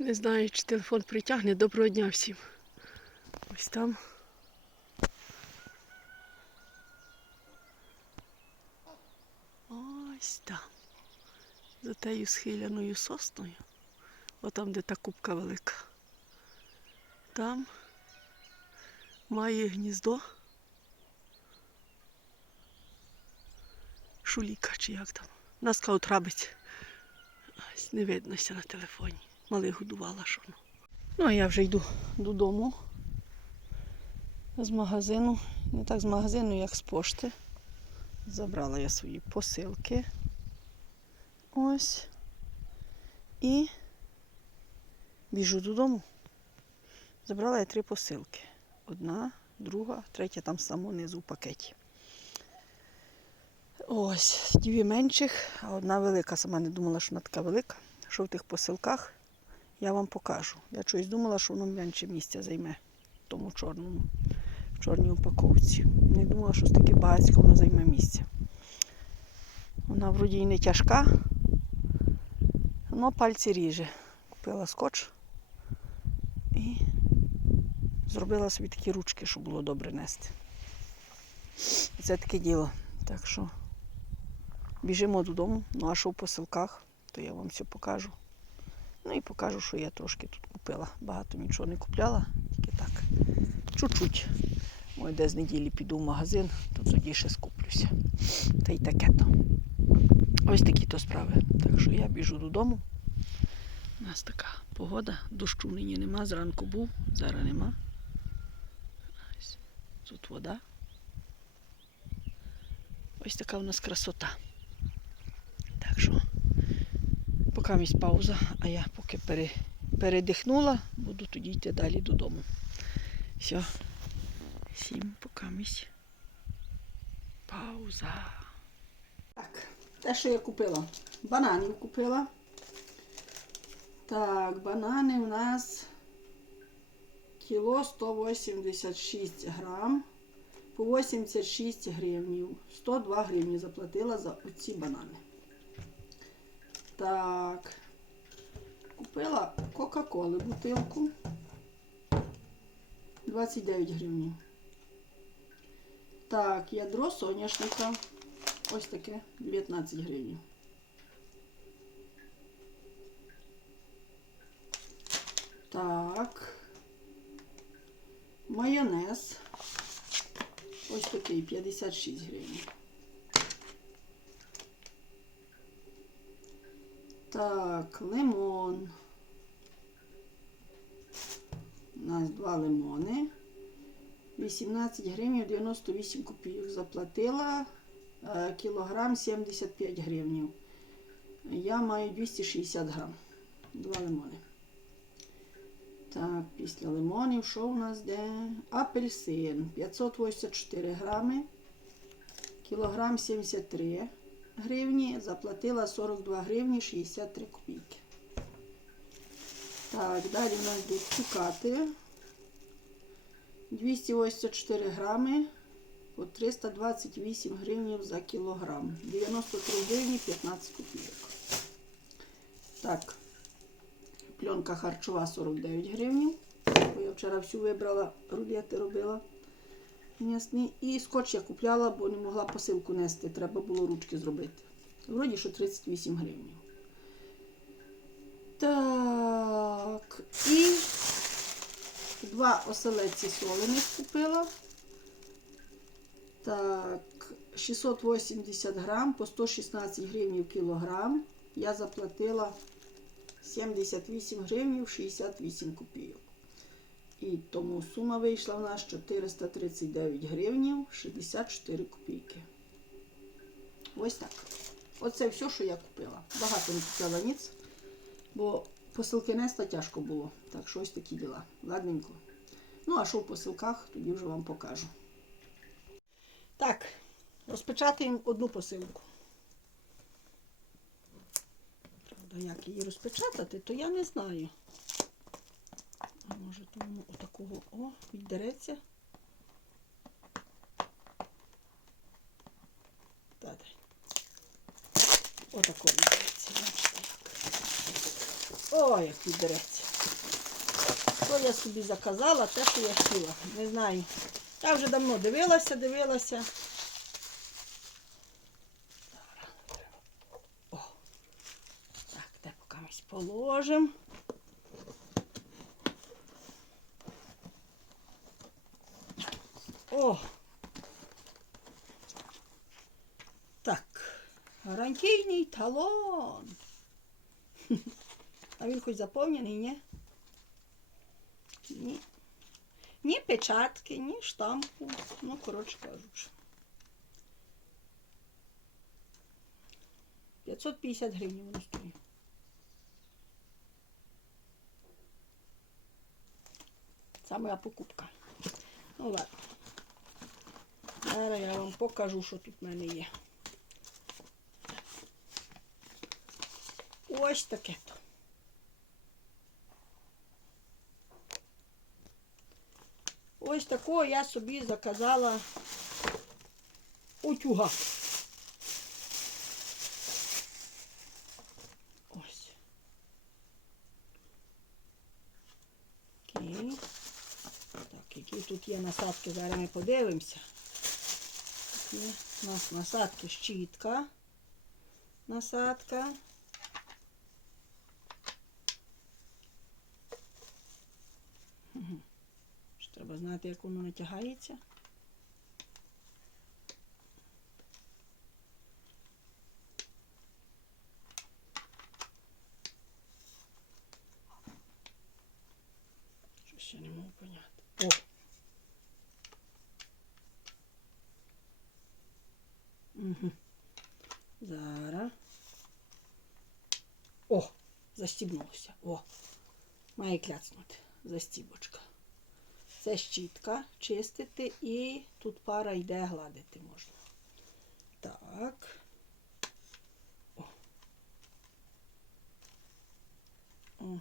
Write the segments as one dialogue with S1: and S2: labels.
S1: Не знаю, чи телефон притягне. Доброго дня всім. Ось там. Ось там. За тею схиляною сосною. Отам, де та кубка велика. Там має гніздо. Шуліка чи як там. Нас каут. Ось не виднося на телефоні. Малих годувала що ну. Ну, а я вже йду додому з магазину. Не так з магазину, як з пошти. Забрала я свої посилки. Ось. І біжу додому. Забрала я три посилки. Одна, друга, третя там само внизу в пакеті. Ось, дві менших, а одна велика. Сама не думала, що вона така велика. Що в тих посилках я вам покажу. Я щось думала, що воно менше місця займе в тому чорному, в чорній упаковці. Не думала, що таке багатсько воно займе місця. Вона вроді і не тяжка, але пальці ріже. Купила скотч і зробила собі такі ручки, щоб було добре нести. Це таке діло. Так що біжимо додому. Ну а що в посилках, то я вам все покажу. Ну і покажу, що я трошки тут купила. Багато нічого не купляла, тільки так. Чуть-чуть. Ой, де з неділі піду в магазин, то тоді ще скуплюся. Та й таке то. Ось такі то справи. Так що я біжу додому. У нас така погода. Дощу нині нема, зранку був, зараз нема. Ось тут вода. Ось така у нас красота. Так що, поки місць пауза, а я поки пере, передихнула, буду тоді йти далі додому. Все. Всім поки місць. Пауза. Так, те, що я купила. Бананів купила. Так, банани у нас кіло 186 грам по 86 гривнів. 102 гривні заплатила за оці банани. Так, купила Кока-Коли бутилку. 29 гривнів. Так, ядро соняшника. Ось таке 19 гривень. Так. Майонез. Ось такий 56 гривень. Так, лимон. У нас два лимони. 18 гривень 98 копійок заплатила. Е, Кілограм 75 гривень. Я маю 260 грам. Два лимони. Так, після лимонів, що у нас де? Апельсин 584 грами. Кілограм 73 гривні. Заплатила 42 гривні 63 копійки. Так, далі у нас йдуть цукати. 284 грами по 328 гривень за кілограм. 93 гривні 15 копійок. Так, пленка харчова 49 гривень. Я вчора всю вибрала, рулети робила м'ясні. І скотч я купляла, бо не могла посилку нести. Треба було ручки зробити. Вроді, що 38 гривень. Так, і два оселедці солених купила. Так, 680 грам по 116 гривень кілограм. Я заплатила 78 гривень 68 копійок. І тому сума вийшла в нас 439 гривень 64 копійки. Ось так. Оце все, що я купила. Багато не купила ніц, бо посилки нести тяжко було. Так що ось такі діла. Ладненько. Ну, а що в посилках, тоді вже вам покажу. Так, розпечатаємо одну посилку. Правда, як її розпечатати, то я не знаю. Може тому отакого о, віддереться. Та дай. Отако віддереться. О, як віддереться. Що я собі заказала, те, що я хотіла. Не знаю. Я вже давно дивилася, дивилася. О. Так, де поки положимо. О! Так, гарантійний талон. А він хоч заповнений, ні? Ні. Ні печатки, ні штампу. Ну, коротше кажучи. 550 гривень воно стоїть. Це моя покупка. Ну ладно. Зараз я вам покажу, що тут в мене є. Ось таке то. Ось такого я собі заказала утюга. Ось. Так, які тут є насадки, зараз ми подивимося. Є у нас насадки щітка. Насадка. Треба знати, як воно натягається. Щось я не можу поняти. О! Угу. Зараз. О! Застібнулося. О! Має кляцнути. Застібочка. Це щітка чистити і тут пара йде гладити можна. Так. О. Угу.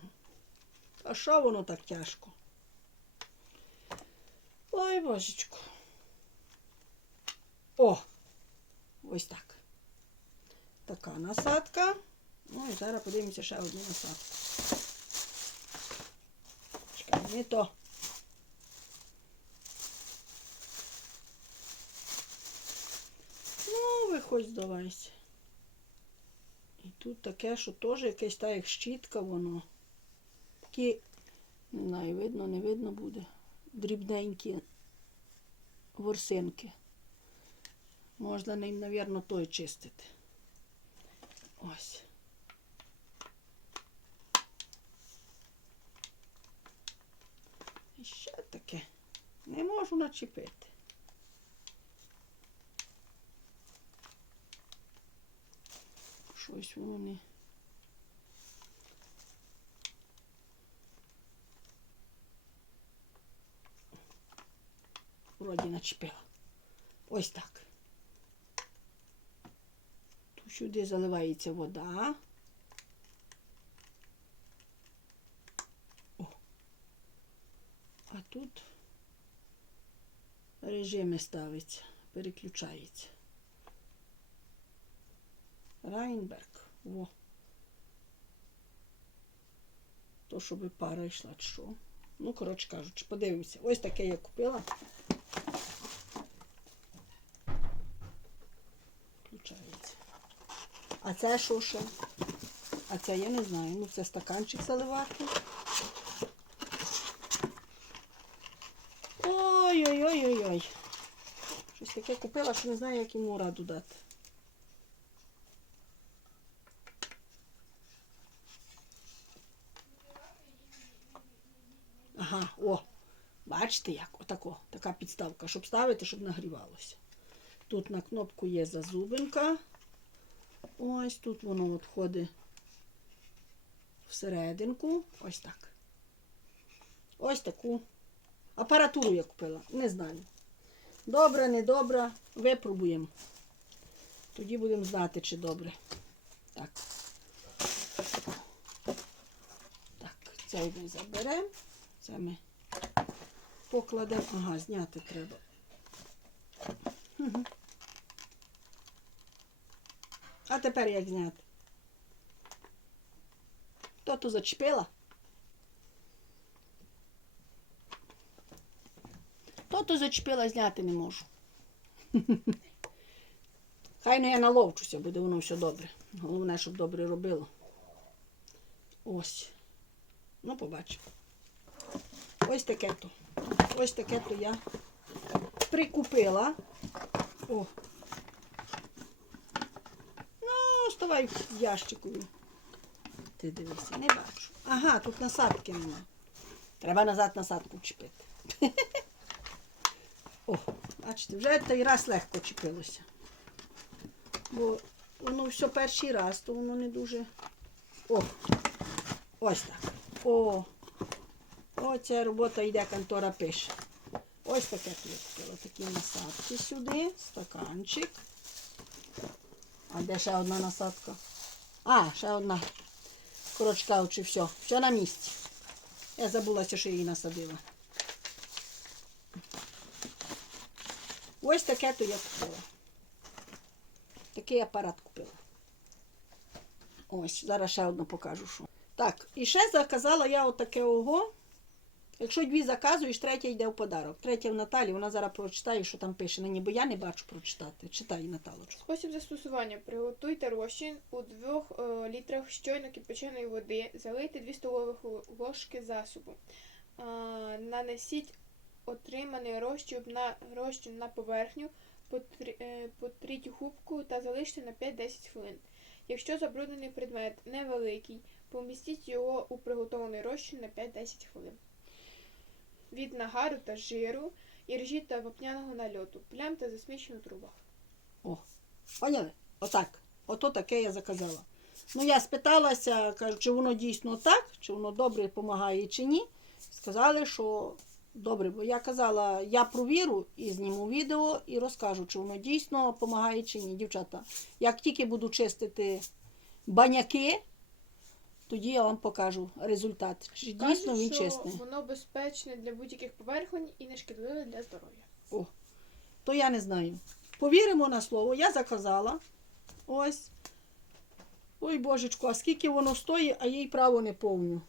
S1: А що воно так тяжко? Ой, божечку. О! Ось так. Така насадка. Ну і зараз подивимося ще одну насадку. Чекай, не то. Ну, виходь, здавайся. І тут таке, що теж якесь так, як щітка воно. Такі, не знаю, видно, не видно буде. Дрібненькі ворсинки. Можна ним, мабуть, той чистити. Ось. І ще таке. Не можу начепити. Щось воно. Вроді начепила. Ось так. Тут сюди заливається вода. О. А тут режими ставиться, переключається. Райнберг. Во. То, щоб пара йшла, чи що. Ну, коротше кажучи, подивимося. Ось таке я купила. Включається. А це що ще? А це я не знаю. Ну, це стаканчик заливати. Ой-ой-ой-ой-ой. Щось таке купила, що не знаю, як йому раду дати. Ага, о, бачите як? Отако, така підставка, щоб ставити, щоб нагрівалося. Тут на кнопку є зазубинка. Ось тут воно от входить всерединку. Ось так. Ось таку апаратуру я купила. Не знаю. Добре, не добре. Випробуємо. Тоді будемо знати, чи добре. Так. Так, цей ми заберемо. Це ми покладемо. Ага, зняти треба. А тепер як зняти? То зачепила? То зачепила, зняти не можу. Хай не я наловчуся, буде воно все добре. Головне, щоб добре робило. Ось. Ну, побачимо. Ось таке то. Ось таке то я прикупила. О. Ну, ставай в ящику. Ти дивися, не бачу. Ага, тут насадки нема. Треба назад насадку чіпити. О, бачите, вже той раз легко чіпилося. Бо воно все перший раз, то воно не дуже. О! Ось так. О! Оця робота йде, контора пише. Ось таке купила. Такі насадки сюди, стаканчик. А де ще одна насадка? А, ще одна. Коротше кажучи, все. Все на місці. Я забулася, що її насадила. Ось таке то я купила. Такий апарат купила. Ось, зараз ще одну покажу, що. Так, і ще заказала я отаке ого. Якщо дві заказуєш, третя йде в подарок. Третя в Наталі, вона зараз прочитає, що там пише на бо я не бачу прочитати. Читай, Наталочку.
S2: Спосіб застосування. Приготуйте розчин у 2 е, літрах щойно кипяченої води, залийте 2 столових ложки засобу. Е, нанесіть отриманий розчин на, розчин на поверхню, е, потріть губку та залиште на 5-10 хвилин. Якщо забруднений предмет невеликий, помістіть його у приготований розчин на 5-10 хвилин. Від нагару та жиру, іржі та вапняного нальоту, плям та засмічень у трубах.
S1: О, поняли? Отак. Ото таке я заказала. Ну, я спиталася, кажу, чи воно дійсно так, чи воно добре допомагає, чи ні. Сказали, що добре, бо я казала, я провірю і зніму відео і розкажу, чи воно дійсно допомагає, чи ні. Дівчата, як тільки буду чистити баняки, тоді я вам покажу результат. Чи дійсно він що чистий.
S2: Воно безпечне для будь-яких поверхонь і не шкідливе для здоров'я.
S1: О, то я не знаю. Повіримо на слово, я заказала. Ось. Ой, божечку, а скільки воно стоїть, а їй право не повню.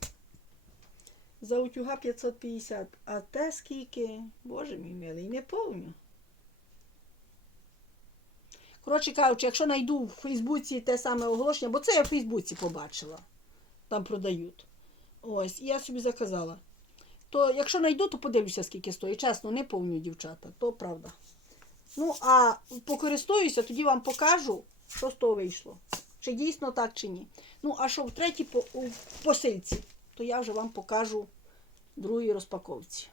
S1: За утюга 550. А те скільки, боже мій милий, не повню. Коротше кажучи, якщо знайду в Фейсбуці те саме оголошення, бо це я в Фейсбуці побачила. Там продають. Ось, і я собі заказала. То якщо знайду, то подивлюся, скільки стоїть. Чесно, не повню дівчата, то правда. Ну, а покористуюся, тоді вам покажу, що з того вийшло. Чи дійсно так, чи ні. Ну, а що в третій по, у посильці, то я вже вам покажу другій розпаковці.